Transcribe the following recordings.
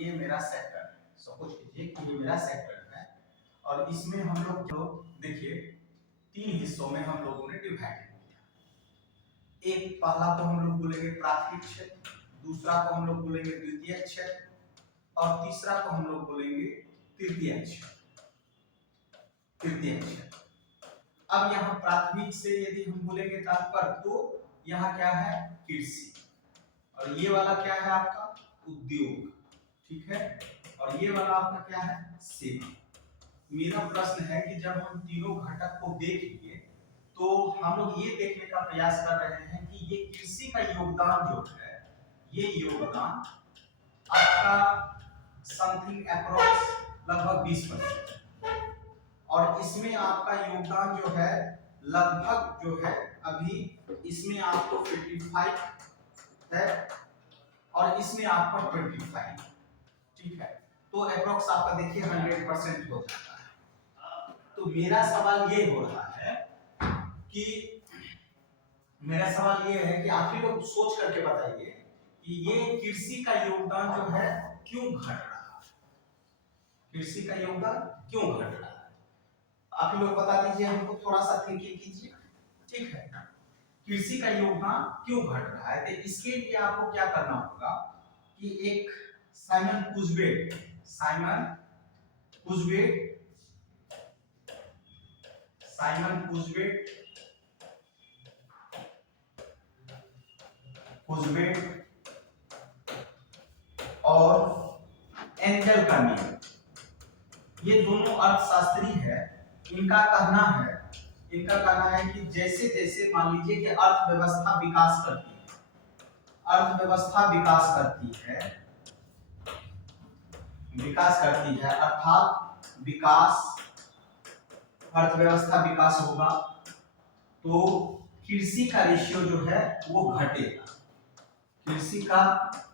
ये मेरा सेक्टर है, सपोज कीजिए कि ये मेरा सेक्टर है और इसमें हम लोग देखिए 3 हिस्सों में हम लोगों ने डिवाइड किया। एक पहला तो हम लोग बोलेंगे प्राथमिक क्षेत्र, दूसरा को हम लोग बोलेंगे द्वितीय क्षेत्र और तीसरा को हम लोग बोलेंगे तृतीय क्षेत्र। अब यहाँ प्राथमिक से यदि हम बोलेंगे तात्पर्य तो यहाँ क्या है कृषि और ये वाला क्या है आपका उद्योग, ठीक है, और ये वाला आपका क्या है सेवा। मेरा प्रश्न है कि जब हम तीनों घटक को देखेंगे तो हम लोग ये देखने का प्रयास कर रहे हैं कि ये कृषि का योगदान जो है ये योगदान आपका समथिंग अप्रोक्स लगभग 20% और इसमें आपका योगदान जो है लगभग जो है अभी इसमें आपको 55 है और इसमें आपका 25, ठीक है, तो अप्रोक्स आपका देखिए 100% हो जाता है। तो मेरा सवाल ये हो रहा है कि आप ही लोग सोच करके बताइए कि ये कृषि का योगदान जो है क्यों घट रहा है, कृषि का योगदान क्यों घट रहा है, आप ही लोग बता दीजिए हमको, थोड़ा सा थिंकिंग कीजिए, ठीक है। कृषि का योगदान क्यों घट रहा है, तो इसके लिए आपको क्या करना होगा कि एक साइमन कुजवेट और एंजल का नियम, ये दोनों अर्थशास्त्री है, इनका कहना है कि जैसे जैसे मान लीजिए कि अर्थव्यवस्था विकास करती है अर्थात अर्थव्यवस्था विकास होगा तो कृषि का रेशियो जो है वो घटेगा, कृषि का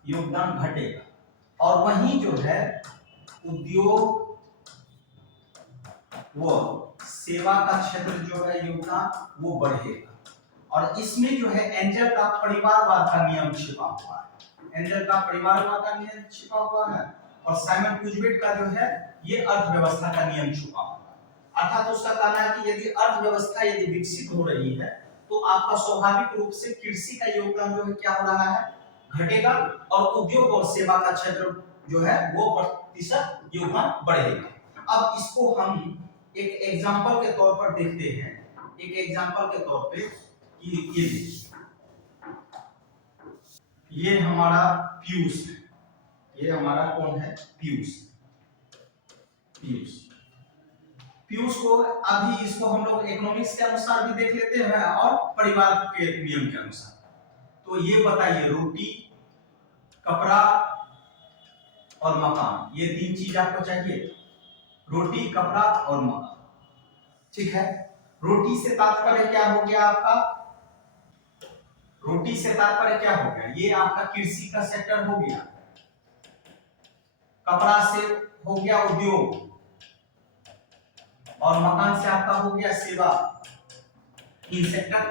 योगदान घटेगा और वहीं जो है उद्योग वो सेवा का क्षेत्र जो है योगदान वो बढ़ेगा। और इसमें जो है एंजल का परिवारवाद का नियम छिपा हुआ है और साइमन कुजवेट का जो है ये अर्थव्यवस्था का नियम छुपा हुआ है। अर्थात उसका कहना है कि यदि अर्थव्यवस्था यदि विकसित हो रही है तो आपका स्वाभाविक रूप से कृषि का योगदान जो है क्या हो रहा है घटेगा और उद्योग और सेवा का क्षेत्र जो है वो प्रतिशत योगदान बढ़ेगा। अब इसको हम एक एग्जांपल के तौर पर देखते हैं, कि ये हमारा पीयूष है, ये हमारा कौन है पीयूष को अभी इसको हम लोग इकोनॉमिक्स के अनुसार भी देख लेते हैं और परिवार के नियम के अनुसार। तो ये बताइए रोटी, कपड़ा और मकान, ये 3 चीज आपको चाहिए, रोटी, कपड़ा और मकान, ठीक है। रोटी से तात्पर्य क्या हो गया आपका, ये आपका कृषि का सेक्टर हो गया, कपड़ा से हो गया उद्योग और मकान से आपका हो गया सेवा, इन सेक्टर,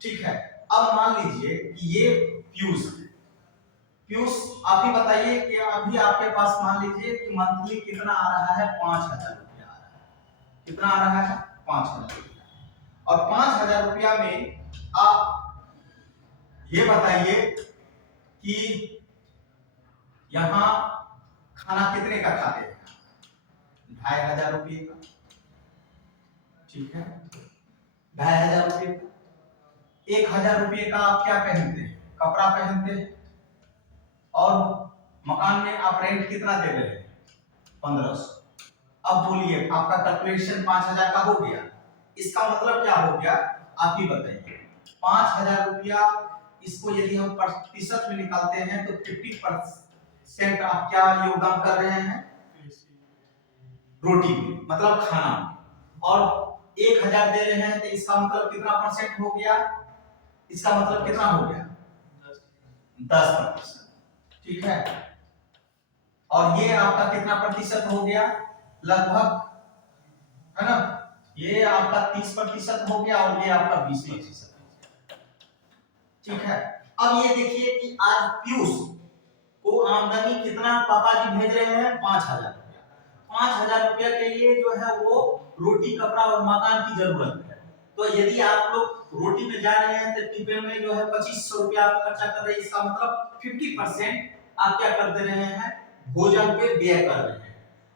ठीक है। अब मान लीजिए कि ये पीयूष आप ही बताइए कि अभी आपके पास मान लीजिए कि मंथली कितना आ रहा है 5000 रुपया आ रहा है, कितना आ रहा है 5000 रुपया। और 5000 रुपया में आप ये बताइए कि यहाँ खाना कितने का खाते हैं, 2500 रुपये का, ठीक है, 2500 रुपये का। 1000 रुपये का आप क्या पहनते हैं, कपड़ा पहनते हैं और मकान में आप रेंट कितना दे रहे हैं 1500। अब बोलिए आपका कैलकुलेशन 5000 का हो गया, इसका मतलब क्या हो गया आप ही बताइए। 5000 रुपया इसको यदि हम प्रतिशत में निकालते हैं तो 50% आप क्या योगदान कर रहे हैं रोटी में, मतलब खाना में, और 1000 दे रहे हैं तो इसका मतलब कितना परसेंट हो गया, इसका मतलब कितना हो गया 10%, ठीक है। और ये आपका कितना प्रतिशत हो गया लगभग, है ना, ये आपका 30% हो गया और ये आपका 20%, ठीक है। अब ये देखिए कि आज पीयूष को आमदनी कितना पापा जी भेज रहे हैं, 5,000 रुपया। 5,000 रुपया के लिए जो है वो रोटी कपड़ा और मकान की जरूरत है। तो यदि आप लोग रोटी में जा रहे हैं तो टिफिन में जो है 2500 रुपया आप खर्चा कर रहे हैं, इसका मतलब 50% आप क्या कर दे रहे हैं, भोजन पे व्यय कर रहे हैं।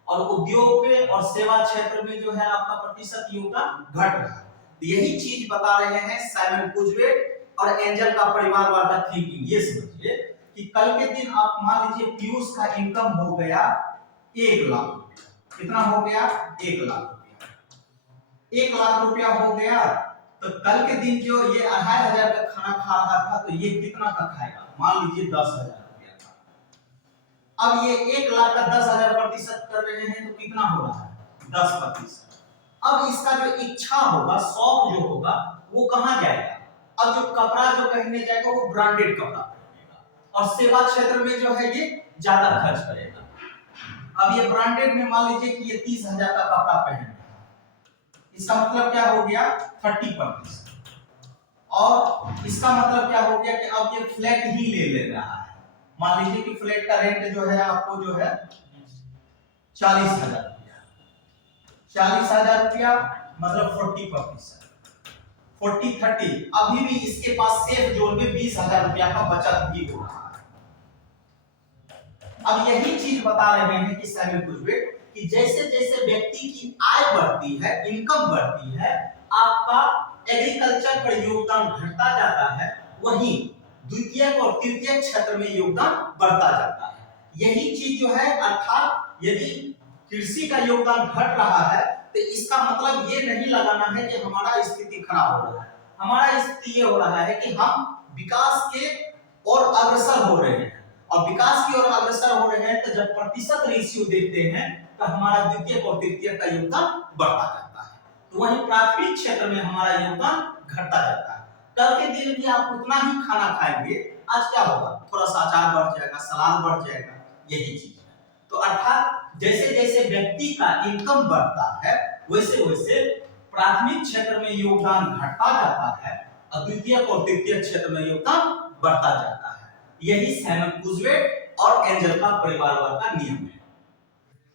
और उद्योग पे और सेवा क्षेत्र में जो है आपका प्रतिशत योगदान घट रहा है। तो यही चीज बता रहे हैं साइमन कुजवेट और एंजल का परिवारवाद का थिंकिंग। ये समझिए कि कल के दिन आप मान लीजिए पीयूष का इनकम हो गया 1 लाख रुपया। कितना हो गया, 1 लाख रुपया। 1 लाख रुपया हो गया तो कल के दिन जो ये 2,500 का खाना खा रहा था तो ये कितना का खाएगा, मान लीजिए 10,000 रुपया का। अब ये 1 लाख का 10,000 प्रतिशत कर रहे हैं तो कितना हो रहा है, 10%। अब इसका जो इच्छा होगा, शौक जो होगा वो कहां जाएगा, अब जो कपड़ा जो पहनने जाएगा वो ब्रांडेड कपड़ा पहनेगा और सेवा क्षेत्र में जो है ये ज्यादा खर्च करेगा। अब ये ब्रांडेड में मान लीजिए कि ये 30,000 का कपड़ा पहन, इसका मतलब क्या हो गया 30%। और इसका मतलब क्या हो गया कि अब ये फ्लैट ही ले रहा है। मान लीजिए कि फ्लैट का रेंट जो है आपको जो है 40,000 रुपया। 40,000 रुपया मतलब 40%, 40-30। अभी भी इसके पास सेफ जोन में 20,000 रुपया का बचत भी हो रहा है। अब यही चीज बता रहे हैं कि साइमन कुजवेट कि जैसे जैसे व्यक्ति की आय बढ़ती है, इनकम बढ़ती है, आपका एग्रीकल्चर पर योगदान घटता जाता है, वहीं द्वितीयक और तृतीयक क्षेत्र में योगदान बढ़ता जाता है। यही चीज जो है, अर्थात यदि कृषि का योगदान घट रहा है तो इसका मतलब ये नहीं लगाना है कि हमारा स्थिति खराब हो रहा है। हमारा स्थिति ये हो रहा है कि हम विकास के और अग्रसर हो रहे हैं, और विकास की ओर अग्रसर हो रहे हैं तो जब प्रतिशत रेशियो देखते हैं तो हमारा द्वितीयक और तृतीयक का योगदान बढ़ता जाता है, तो वहीं प्राथमिक क्षेत्र में हमारा योगदान घटता जाता है। कल के दिन भी आप उतना ही खाना खाएंगे, आज क्या होगा, थोड़ा सा अचार बढ़ जाएगा, सलाद बढ़ जाएगा, यही चीज है। तो अर्थात जैसे जैसे व्यक्ति का इनकम बढ़ता है वैसे वैसे प्राथमिक क्षेत्र में योगदान घटता जाता है और द्वितीयक और तृतीयक क्षेत्र में योगदान बढ़ता जाता है। यही साइमन कुजवेट और एंजल का परिवारवाद का नियम है।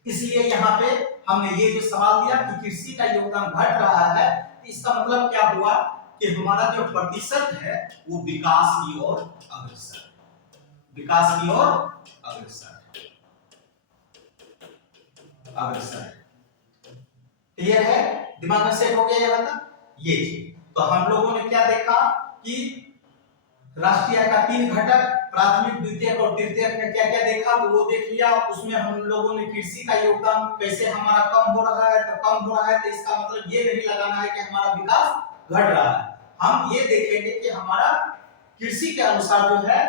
इसलिए यहाँ पे हमने ये जो सवाल दिया कि कृषि का योगदान घट रहा है, इसका मतलब क्या हुआ कि हमारा जो प्रतिशत है वो विकास की ओर अग्रसर, विकास की ओर अग्रसर है। क्लियर है, दिमाग में सेट हो गया यहाँ तक ये चीज। तो हम लोगों ने क्या देखा कि राष्ट्रीय आय का 3 घटक, प्राथमिक, द्वितीयक और तृतीयक में क्या क्या देखा, तो वो देख लिया। उसमें हम लोगों ने कृषि का योगदान कैसे हमारा कम हो रहा है, तो कम हो रहा है तो इसका मतलब ये नहीं लगाना है कि हमारा विकास घट रहा है। हम ये देखेंगे कि हमारा कृषि के अनुसार जो है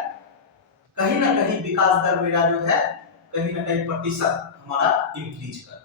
कहीं ना कहीं विकास दर मेरा जो है कहीं ना कहीं प्रतिशत हमारा इंक्रीज कर